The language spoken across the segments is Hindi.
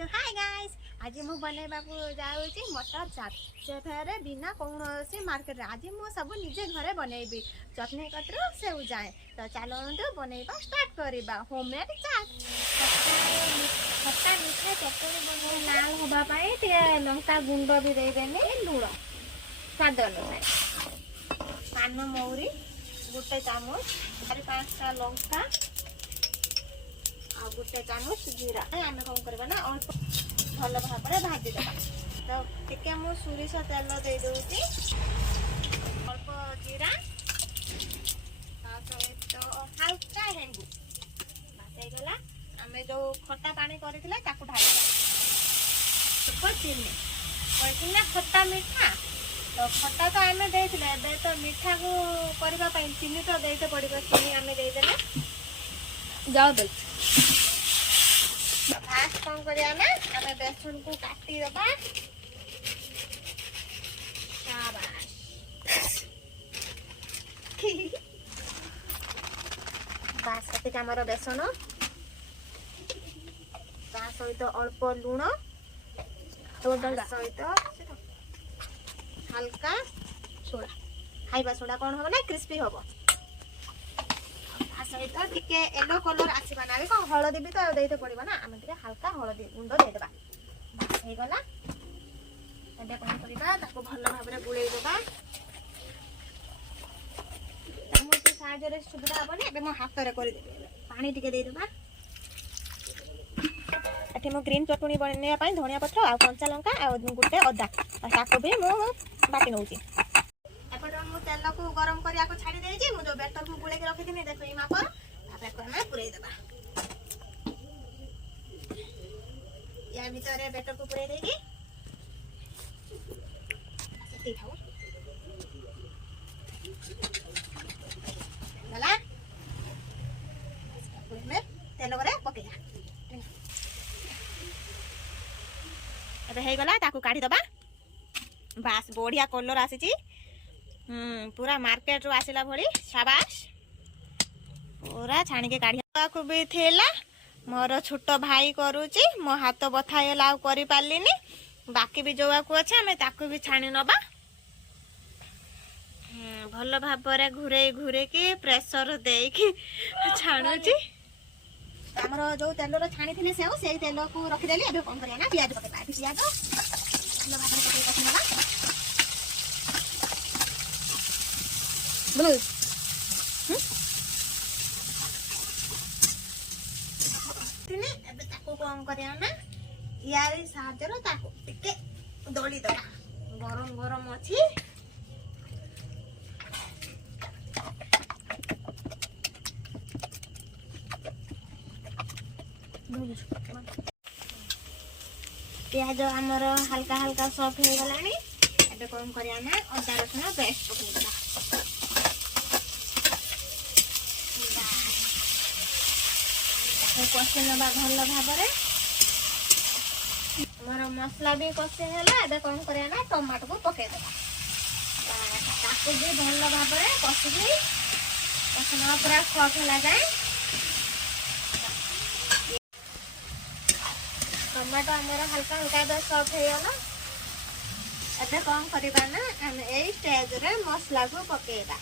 सो हाय गाइस आज मु बनैबा जाऊँगी मटर चाट से फेरे बिना कौन से मार्केट आज मु सब निजे घरे बनैबी चटनी कतरू से जाए तो चलो बनैबा स्टार्ट करबा होममेड चाट खट्टा मीठा चटनी बने लाल होबा पाए ते लंका गुंड भी दे देने लूण स्वाद अनुसार पान मौरी गोटे चामच 4-5टा लंका और गोटे चामच जीरा आम कौन करवा ना अल्प भल भाव भाजी देवा तो टिके मु सोरिष तेल दे दूची अल्प जीरा सहित हल्का हेंगू गला आम जो खट्टा पानी करथिले ताकू ढाली चीनी खट्टा मीठा तो खट्टा तो आम देते तो मीठा को करने चीनी तो देते पड़ो चीनी आम देदेले जाओ दे फास्ट कौन करिया ना आमे बेसन को काटी दबा शाबाश बासमती हमर बेसन ता सहित अल्प लूण सहित हल्का सोडा खाइबा सोडा कौन हो ना क्रिस्पी होबो सहित टिके येलो कलर आसीबा ना को हळदी भी तो देते पड़िबा ना आमे टिके हल्का हळदी गुंड दे देबा बस हे गला एबे कोन करिबा ताको भल भाबरे गुळेई देबा हमके साहाଯ୍य रे सुविधा बने एबे मो हाथ रे करि देबे पानी टिके दे देबा एठी मो ग्रीन चटनी बनेया पई धनिया पत्र आ कंचा लंका आ गुटे अदा ताको भी मो बाटी नउची तेल को गरम करिया को छाड़ी देजी मु जो बेटर को गुले के रखि दिने देखो ई मापर तापे को हम पुरै देबा या भीतर बेटर को पुरै देगी सेती थाओ गला में तेल करे पकेया अबे हे गला ताको काढी दबा बास बढ़िया कलर आसी पूरा मार्केट रू आसिला भली शाबाश पूरा छाणी के काढ़िया को भी थेला मोर छोट भाई करूची मो हाथ बथायला आ करि पालिनी बाकी भी जोआ को अच्छा हमें ताको भी छाणी नबा भल भाबरे घुरे घुरे की प्रेशर देई की छाणुची हमरो जो तेल रो छाणी थिले से तेल को रखि देली अबे कोन करिया ना प्याज पकेबा प्याज भल भाबरे पकेई कसिनबा बोलो तिने एबे ताको कोन करिया ना यारी साजरो ताको टिके दळी दला गरम गरम अछि प्याज हमर हल्का हल्का सॉफ्ट हो गलानी एबे कोन करिया ना अदा रसुन पेस्ट पकेई दला कषि नबा भल भाव मोर मसला भी कषि है कौन करिया ना टमाटो को पके देबा ताको भी भल भाव कषि कषना पूरा सॉफ्ट होला जाए टमाटो हमर हल्का हल्का सॉफ्ट हो गला एबे कौन करिबा ना हम एई स्टेज रे मसला को पकेबा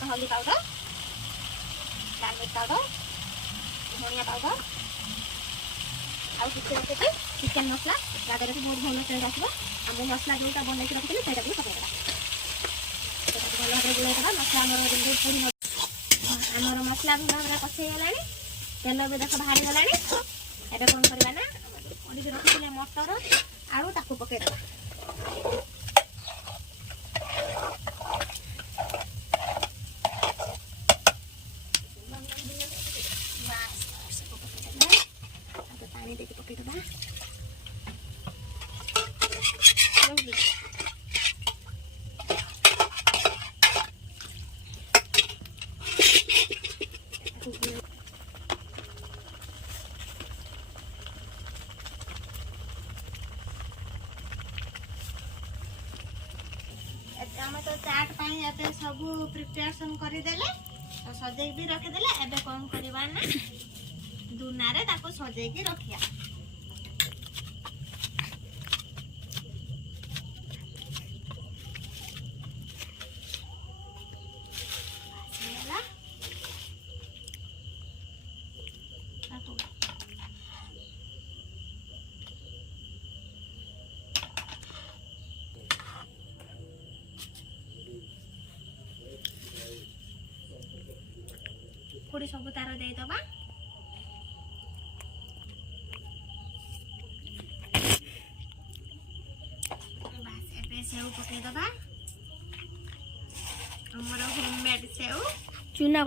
तो हल्दी पाउडर गार्लिक पाउडर धनिया पाउडर आउ चिकन मसला दादर से बहुत भल से रखबो हम मसला जोटा बनै के रखिले सेटा भी पकेबा भल भाबरे गुलै देबा मसला हमर पूरी हमर मसला भी भाबरे कषै गलानी तेल भी देख बाहरी गलानी एबे कोन करबा ना ओडी के रखिले मटर आउ ताको पके देबा पानी देके पके देबा आम तो चाट पाई एबे सब प्रिपरेशन करि देले तो सजै भी रखि देले एबे कोन करबा ना दुना रे ताको सजै के रखिया ପକୁଡ଼ି ସବୁ ତାର ଦେଇଦବା। ବାସ୍ ଏବେ ସେଉ ପକେଇଦବା, ଆମର ହୋମମେଡ୍ ସେଉ ଚୁନା।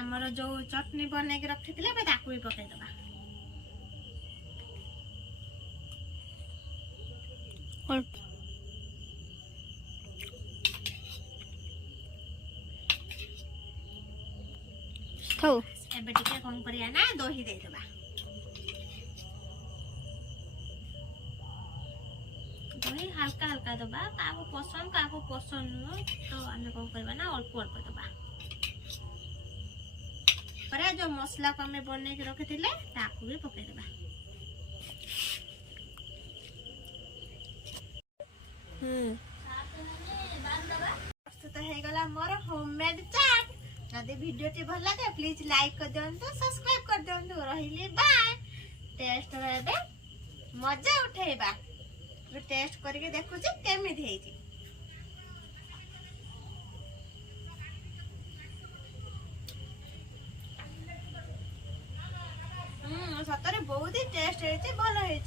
ଆମର ଯୋଉ ଚଟନି ବନେଇକି ରଖିଥିଲେ ଏବେ ତାକୁ ବି ପକେଇଦବା। ଏବେ ଟିକେ କଣ କରିବା ନା ଦହି ଦେଇଦବା। ଦହି ହାଲକା ହାଲକା ଦବା, କାହାକୁ ପସନ୍ଦ ନୁହଁ ତ ଆମେ କଣ କରିବା ନା ଅଳ୍ପ ଅଳ୍ପ ଦବା। ପରେ ଯୋଉ ମସଲାକୁ ଆମେ ବନେଇକି ରଖିଥିଲେ ତାକୁ ବି ପକେଇଦବା। ପ୍ରସ୍ତୁତ ହେଇଗଲା ମୋର ହୋମମେଡ୍ ଚାଟ୍। ଯଦି ଭିଡ଼ିଓଟି ଭଲ ଲାଗେ ପ୍ଲିଜ ଲାଇକ୍ କରିଦିଅନ୍ତୁ, ସବସ୍କ୍ରାଇବ କରିଦିଅନ୍ତୁ। ରହିଲି ବାଏ। ଟେଷ୍ଟ ଏବେ ମଜା ଉଠେଇବା। ଟେଷ୍ଟ କରିକି ଦେଖୁଛି କେମିତି ହେଇଛି। ସତରେ ବହୁତ ହି ଟେଷ୍ଟ ହେଇଛି, ଭଲ ହେଇଛି।